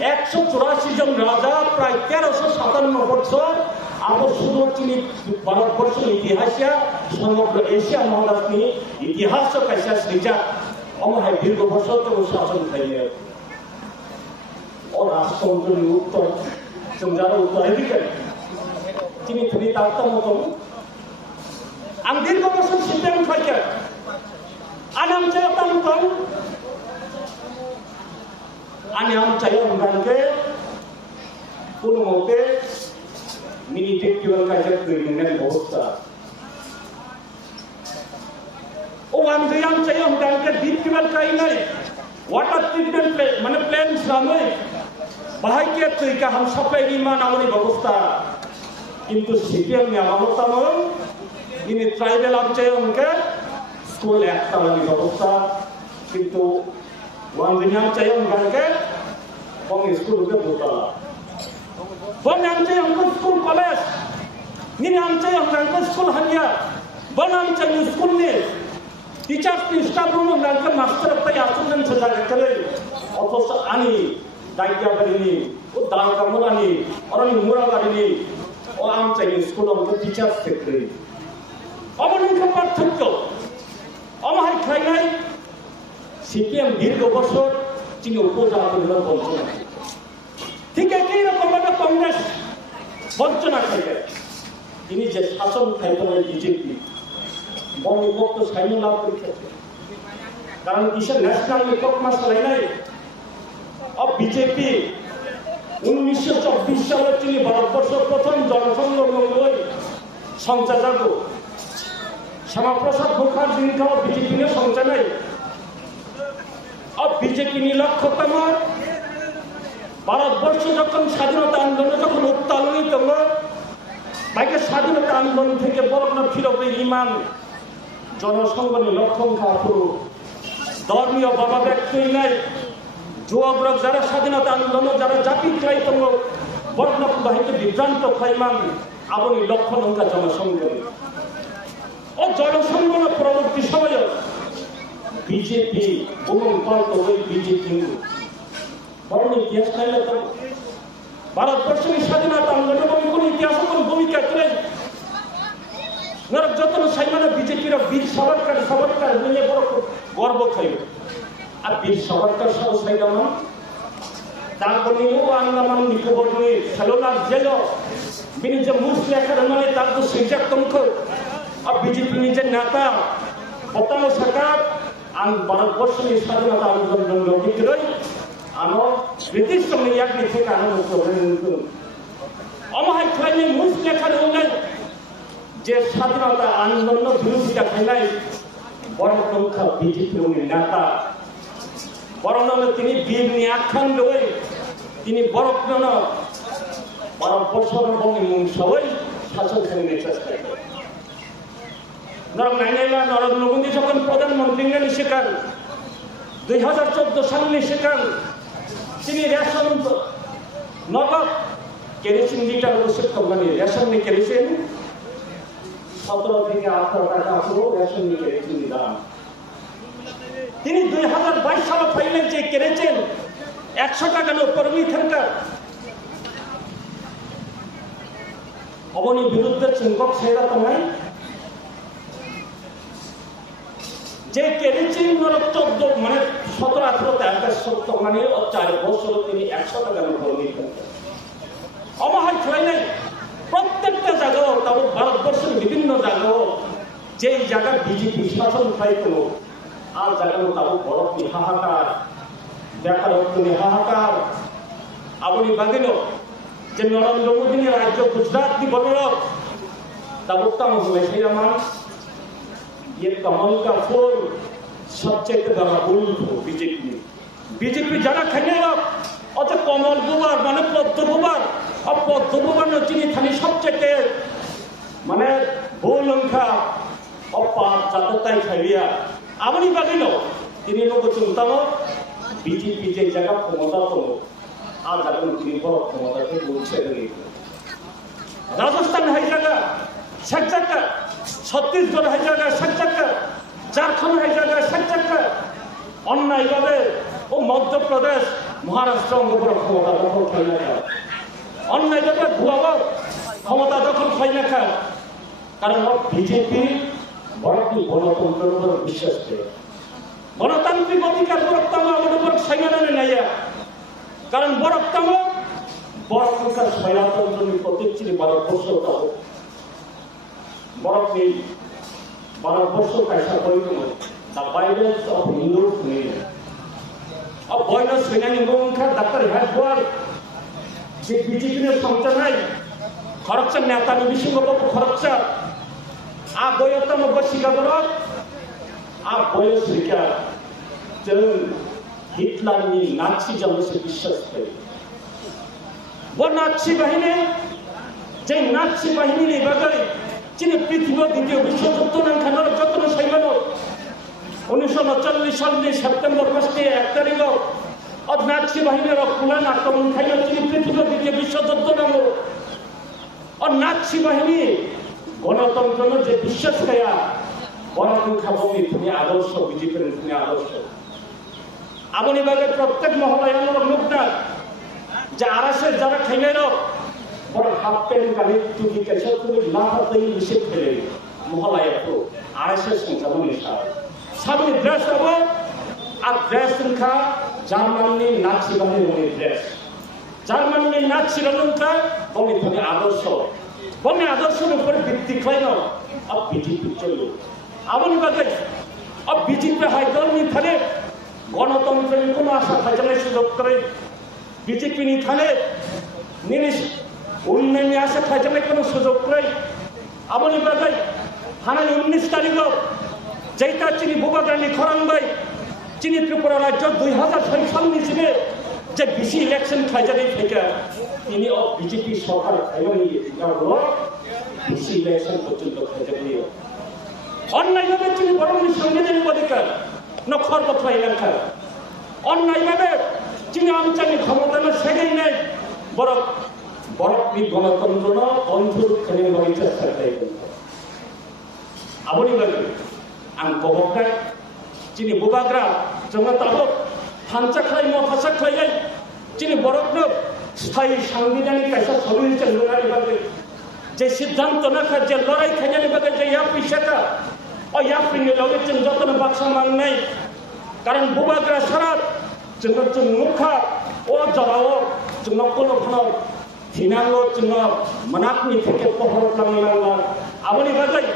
184 জন রাজা প্রায় 1357 বছর শুধু তিনি ভারতবর্ষের ইতিহাসে সমগ্র এশিয়া মহাদেশ নিয়ে ইতিহাস কাইসা সৃজা অমহায় দীর্ঘ বছর শাসন খাইয়ে ও রাষ্ট্রমন্ত্রী উত্তর যারা উত্তরাধিকারী তিনি তার মতন ang dito ko sa sistem kaya anam saya tangkong anam saya mengangge puno mote minite kiwal kaya dengan bosta oh ang saya mengangge dit kiwal kaya nai water treatment plant mane plants ramai bahai ke tuika ham sapai iman amani bosta কিন্তু CPM ने আমতামন ইনি tribal অঞ্চলকে school একটা ব্যবস্থা কিন্তু ওয়ানজিনিয়াম চাইকে বং স্কুলকে দোতলা বং আমচাই অঙ্ক স্কুল কলেজ নিনি আমচাই অঙ্ক স্কুল হানিয়া বং আমচাই স্কুল নে টিচার্স নি স্টাফ রুম অঙ্ক মাস্টার পাই আসুন সজা করে অথচ আনি দাইয়া বাড়িনি ও দাল কামরানি অরনি মুরা বাড়িনি ও আমচাই স্কুল অঙ্ক টিচার্স থেকে অবনীত পার্থক্য অমহাই খাইনাই সিপিএম দীর্ঘ বছর তিনি উপজাতিগুলো বঞ্চনা ঠিক একই রকমভাবে কংগ্রেস বঞ্চনা খাইবে তিনি যে শাসন খাইতে বিজেপি বঙ্গভক্ত সাইন লাভ করেছে কারণ কিসের ন্যাশনাল রিপোর্ট মাসালাই নাই বিজেপি 1924 সালে তিনি ভারতবর্ষের প্রথম জনসংঘ সংচালক শ্যামাপ্রসাদ মুখার্জি বিজেপি নিয়ে সংখ্যা নেই বিজেপি নিলক্ষতম ভারতবর্ষ যখন স্বাধীনতা আন্দোলন যখন উত্তালিত হল তাকে স্বাধীনতা আন্দোলন থেকে বরণ ফিরবে ইমান জনসংঘ নিলক্ষণ খাওয়া পুরো ধর্মীয় বাবা ব্যক্তি নাই যুবক যারা স্বাধীনতা আন্দোলন যারা জাতি চাইত বর্ণ বাহিত বিভ্রান্ত খাইমান আপনি লক্ষণ অঙ্কা জনসংঘ ও জনসংঘ পরবর্তী সময় বিজেপি বিজেপি বরং ইতিহাস নাইলে তো ভারতবর্ষের স্বাধীনতা আন্দোলন কোন ইতিহাস কোন ভূমিকা ছিলেন যত সাইমানে বিজেপির বীর সাবরকার নিয়ে বড় গর্ব খাইবে আর বীর সাবরকার সহ সাইগামান তারপর নিয়েও আন্দামান নিকোবর নিয়ে সেলুলার জেল বিনি যে মুখ লেখার মানে তার তো সিজাক্তঙ্ক আর বিজেপি নিজের নেতা প্রথম সরকার ভারতবর্ষের স্বাধীনতা আন্দোলন লৌকিকরই আমার ব্রিটিশ সঙ্গে এক থেকে আনন্দ অমহাই খাইলে মুখ লেখার উন্নয়ন যে স্বাধীনতা আন্দোলন বিরোধীরা খাইলাই বড় সংখ্যা বিজেপি নেতা বরং তিনি বীর নিয়ে আখ্যান দেয় তিনি বরফ ভারতবর্ষের সবাই শাসন খাইলে চেষ্টা করে নরেন্দ্র মোদী যখন প্রধানমন্ত্রী সেখান 2014 সালে সেখান তিনি রেশন নগদ কেরোসিন লিটার ওষুধ কোম্পানি রেশন নিয়ে কেরোসিন 17 থেকে 18 টাকা রেশন নিয়ে কেরোসিন দাম তিনি 2022 সালে ফাইলেন যে কেরোসিন 100 টাকা উপর মিথানকার অবনী বিরুদ্ধে চিঙ্কক সেরা তো নাই যে কেরোসিন 14 মানে 17-18 মানে 4 বছর তিনি 100 টাকা উপর মিথান অমহাই খাইলে প্রত্যেকটা জায়গা তাও ভারতবর্ষের বিভিন্ন জায়গা যেই জায়গা বিজেপি শাসন খাইত আর জায়গা তাও বরফ হাহাকার দেখার হাহাকার আপনি বাঁধিল যে নরেন্দ্র মোদী রাজ্য গুজরাট কি বলল তা উত্তম হবে সেই আমার ये कमल का फूल सबसे बड़ा उल्ट हो बीजेपी যারা খেলে অত কমল দুবার মানে পদ্ম দুবার আর পদ্ম দুবার চিনি খালি সবচেয়ে মানে ভুল সংখ্যা অপার যাতায়াত খাইয়া আপনি বাকিল তিনি লোক চিন্তাম বিজেপি যে জায়গা ক্ষমতা তো আর যখন তিনি বড় ক্ষমতাকে বলছে রাজস্থান হয় জায়গা ষাট জায়গা ছত্তিশগড় হয় জায়গা ষাট জায়গা ঝাড়খণ্ড হয় জায়গা ষাট জায়গা অন্যায়ভাবে ও মধ্যপ্রদেশ মহারাষ্ট্র অঙ্গপর ক্ষমতা দখল খাই না খায় অন্যায়ভাবে ভুয়াব ক্ষমতা দখল খাই না খায় কারণ বিজেপি বড়টি গণতন্ত্রের উপর বিশ্বাস করে গণতান্ত্রিক অধিকার বরকতাম আমাদের উপর সাইমানে নাইয়া কারণ বরকতাম বড় প্রকার স্বৈরতন্ত্র প্রতিচ্ছিরি ভারতবর্ষ বরক নেই Bharatvarsha কাইসা পরিক্রম the violence of Hindu's name. A violence when you go and Dr. Hadwar, the BJP Santanai, Koroksa Nata, Vishingabo Koroksa, A Boyotam of Bashigabara, A Boyosrika, Hitler, Nazi Jamus Bishop. What Nazi Bahine? Jay Nazi Bahine, Bagari, Chini Pithibo, the Bishop of Tunan Kanor, Jotan Saimano. 1949 সালে September মাসে 1 তারিখ Nazi বাহিনীর অকুলান আক্রমণ খাইল পৃথিবীর দ্বিতীয় বিশ্বযুদ্ধ নামে নাৎসি বাহিনী গণতন্ত্র যে বিশ্বাস খায়া গণতন্ত্র ভূমি তুমি আদর্শ বিজেপির তুমি আদর্শ আবনিবাগের প্রত্যেক মহলায় আমরা লোক না যে আরএসএস যারা খাইলেন বড় হাফ প্যান্ট গাড়ি টুপি কেসে তুমি না হাতেই নিষেধ ফেলে মহলায় একটু আরএসএস সংখ্যা নিশা সামনে ড্রেস হবো আর ড্রেস সংখ্যা জার্মানি নাৎসি বাহিনীর ড্রেস জার্মানি নাৎসি রঙা বমি তুমি আদর্শ বমি আদর্শের উপরে ভিত্তি খাইল আর বিজেপি চলল আমনি বাদে আর বিজেপি হাইদল নিথানে গণতন্ত্রের কোনো আশা ফাইজানের সুযোগ করে বিজেপি নিথানে নিরিশ উন্নয়নে আশা ফাইজানের কোনো সুযোগ করে আমনি বাদে হানাই 19 তারিখ যেটা চিনি বুবাগ্রানি খরাংবাই চিনি ত্রিপুরা রাজ্য 2000 সাল নিয়েছিলে যে বিসি ইলেকশন খাইজারি থেকে তিনি বিজেপি সরকার খাইবানি বিসি ইলেকশন পর্যন্ত খাইজারি অন্যায়ভাবে চিনি বরং সাংবিধানিক অধিকার নখর কথা এলাকা অন্যায়ভাবে চিনি আমচানি ক্ষমতা না সেটাই নেই বরং গণতন্ত্র না বন্ধুর খেলে বাড়িতে থাকতে আবনি বাগে आं गबक्राय चिनि बुबाग्रा जोङो दाबो हानजाख्लाय माथासाख्लायै चिनि बरकनो स्थायी साংবিধানিক কাইसा सबिलचन लड़ाई बागे जे सिद्धांत नाखा जे लड़ाई खाइनानि बागे जे यापि सेका ओ यापिनि लगे जों जतन बाक्सा मांगनाय कारण बुबाग्रा सारा जोङो जों मुखा ओ जराव जोङो कोनो कोनो थिनांगो जोङो मनाकनि থেকে पहर लांनांला आबनि बागे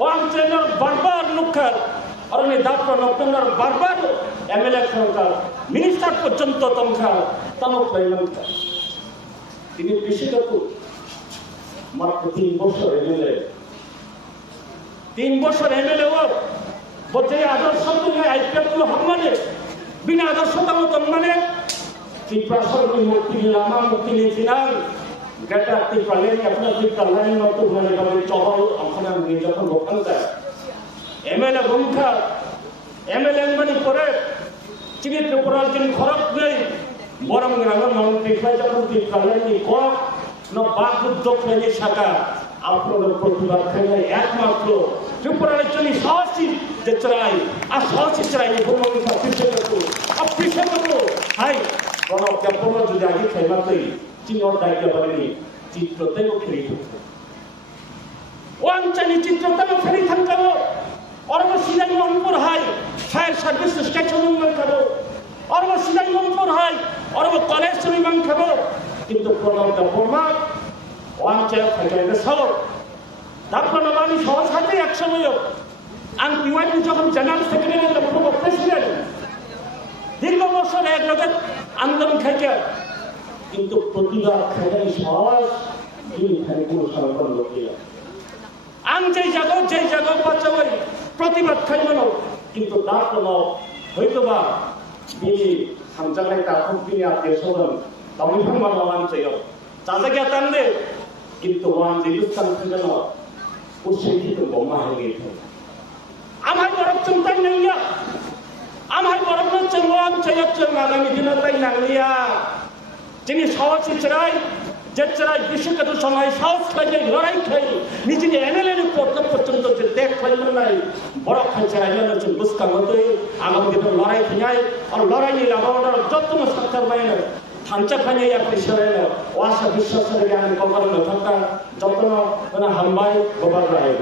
ওয়াংচেনার বারবার নুখার অরনে ডাক্তার নতুনর বারবার এমএলএ সংখ্যা মিনিস্টার পর্যন্ত সংখ্যা তামক লাইনকা তিনি বিশেষত মাত্র 3 বছর এমএলএ 3 বছর এমএলএ ও বলতে আদর্শ তুমি আইপিএল হমানে বিনা আদর্শ তম মানে কি প্রাসঙ্গিক মূর্তি লামা মূর্তি নিছিলাম গেটা তি পালেন আপনার কি পালেন নতুন মানে ভাবে চহল ওখানে আমি যখন ওখানে যায় এমএলএ ভূমিকা এমএলএ মানে পরে চিনি ত্রিপুরার যিনি খরচ নেই বরং গ্রামের মন্ত্রী খাই যখন কি পালেন কি কক ন বাক উদ্যোগ খাইলে শাখা আপনাদের প্রতিবাদ খাইলে একমাত্র ত্রিপুরার জন্য সাহসী যে চড়াই আর সাহসী চড়াই ভূমিকা পিছিয়ে করতো আর পিছিয়ে করতো হাই প্রণব জ্ঞাপন যদি আগে খাইবাতেই চিনোর দায়িত্ব বলেনি চিত্রতেও ফেরি থাকতো ওয়াংচানি চিত্রতেও ফেরি থাকতো অর্ব সিলাই মনপুর হাই ফায়ার সার্ভিস স্টেশন খাবো অর্ব সিলাই মনপুর হাই অর্ব কলেজ নির্মাণ খাবো কিন্তু প্রণব বর্মা ওয়াংচায় ফাইটাইতে সব তারপর আমি সহজ হাতে একসময় আমি পিওয়াইনি যখন জেনারেল সেক্রেটারি প্রেসিডেন্ট দীর্ঘ বছর এক লোকের আন্দোলন খাইছে কিন্তু প্রতিবাদ খাই সহজ খালি কোনো সরকার লোকে আং যেই জায়গা বাঁচাবই প্রতিবাদ খাই মানো কিন্তু তার কোনো হয়তোবা বিনি হামজানাই তাখন তিনি আত্মীয় তমিফাং মানো আনছেয় জায়গা টানলে কিন্তু ওয়ান হিন্দুস্তান থেকে উৎসাহিত বোমা হয়ে গেছে আমার বরফ চিন্তাই নাইয়া আমার বরফ চেঙ্গাম চেয়ে আগামী দিনে তাই নাগলিয়া যিনি সাহসী চড়াই যেচারাই বিশ্বকাপ সময় সাহস খাইলে লড়াই খাই নিজেকে এমএলএর পর্যন্ত যে ত্যাগ খাইল নাই বড় খাইছে আইলেন বুঝকা মতো আগামী দিনে লড়াই খাই আর লড়াই নিয়ে আমার যত্ন সরকার বাইরে থানচা খাইলে আর পিছনে ওয়াসা বিশ্বাসের জ্ঞান কমার থাকা যত্ন হামবাই গোবার রায়